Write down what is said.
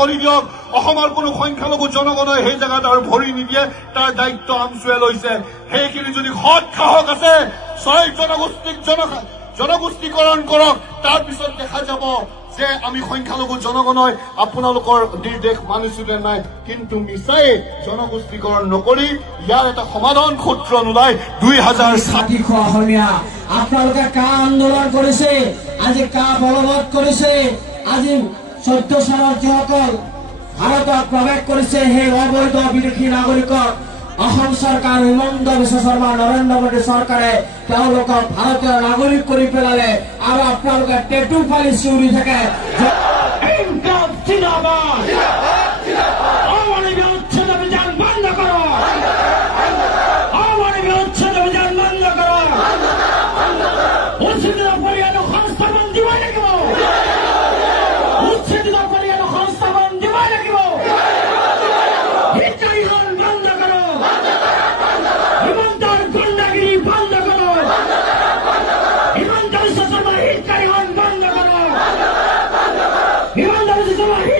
কৰি দিয়ক অসমৰ কোনো সংখ্যালঘু জনগণে সেই জেগাত আৰু ভৰি নিদিয়ে তাৰ দায়িত্ব আমচুৱে লৈছে সেইখিনি যদি সৎ সাহস আছে ছয় জনগোষ্ঠীক জনগোষ্ঠীকৰণ কৰক তাৰ পিছত দেখা যাব যে আমি সংখ্যালঘু জনগণই আপোনালোকৰ নিৰ্দেশ মানিছো নে নাই কিন্তু মিছাই জনগোষ্ঠীকৰণ নকৰি ইয়াৰ এটা সমাধান সূত্ৰ নোলাই 2060 অসমীয়া আপোনালোকে কা আন্দোলন কৰিছে আজি কা বলবৎ কৰিছে আজি 14 চনৰ যিসকল ভাৰতত প্ৰৱেশ কৰিছে সেই অবৈধ বিদেশী নাগৰিকৰ অসম চৰকাৰ হিমন্ত বিশ্ব শৰ্মা নৰেন্দ্ৰ মোদী চৰকাৰে তেওঁলোকক ভাৰতীয় নাগৰিক কৰি পেলালে আৰু আপোনালোকে টেটু ফালি চিঞৰি থাকে He